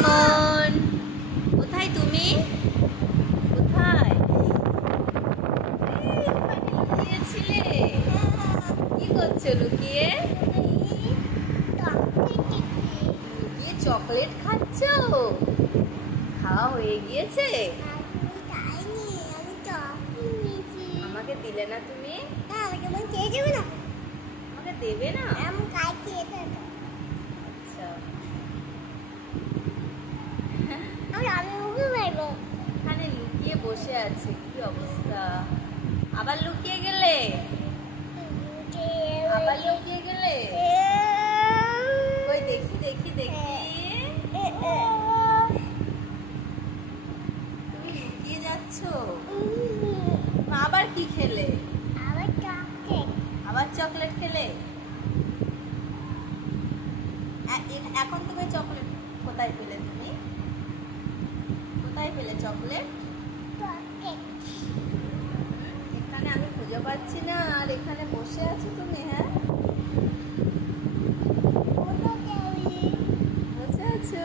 ইমন, কোথায় তুমি? কোথায়? লুকিয়েছিলে? কি করছো লুকিয়ে? লুকিয়ে চকলেট খাচ্ছো? খাওয়া হয়ে গিয়েছে? আমাকে দিলে না তুমি? আমাকে দেবে না? আচ্ছা, এখানে লুকিয়ে বসে আছে, কি অবস্থা! আবার লুকিয়ে গেলে? আবার লুকিয়ে গেলে? কই দেখি দেখি দেখি। তুমি লুকিয়ে যাচ্ছো? আবার কি খেলে? আবার চকলেট খেলে? এখন তুমি চকলেট কোথায় পেলে? তুমি কোথায় পেলে চকলেট? এখানে আমি খুঁজে পাচ্ছি না, আর এখানে বসে আছো তুমি। হ্যাঁ, বসে আছো।